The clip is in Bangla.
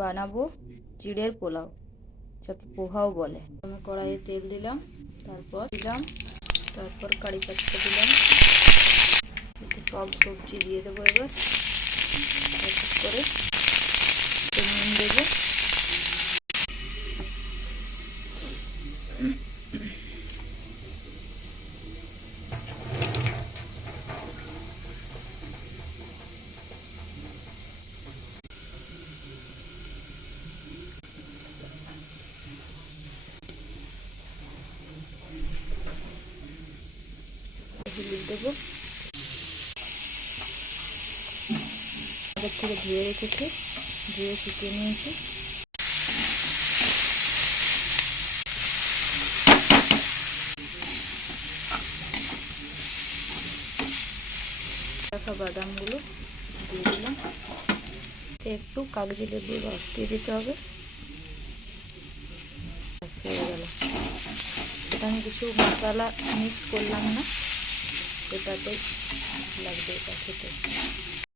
বানাবো চিড়ের পোলাও, যাকে পোহাও বলে। আমি কড়াইয়ে তেল দিলাম, তারপর কারি পাতা দিলাম, এতে সব সবজি দিয়ে দেবো। এবার এক এক করে নুন দেবো, হলুদ দেবো, আগের থেকে ধুয়ে রেখেছি, ধুয়ে শুকিয়ে নিয়েছি। রাখা বাদামগুলো দিয়ে দিলাম, একটু কাগজি লেবুর রস দিয়ে দিতে হবে। হয়ে গেল। এটা আমি কিছু মশলা মিক্স করলাম না, এটাতেই লাগবে এটা খেতে।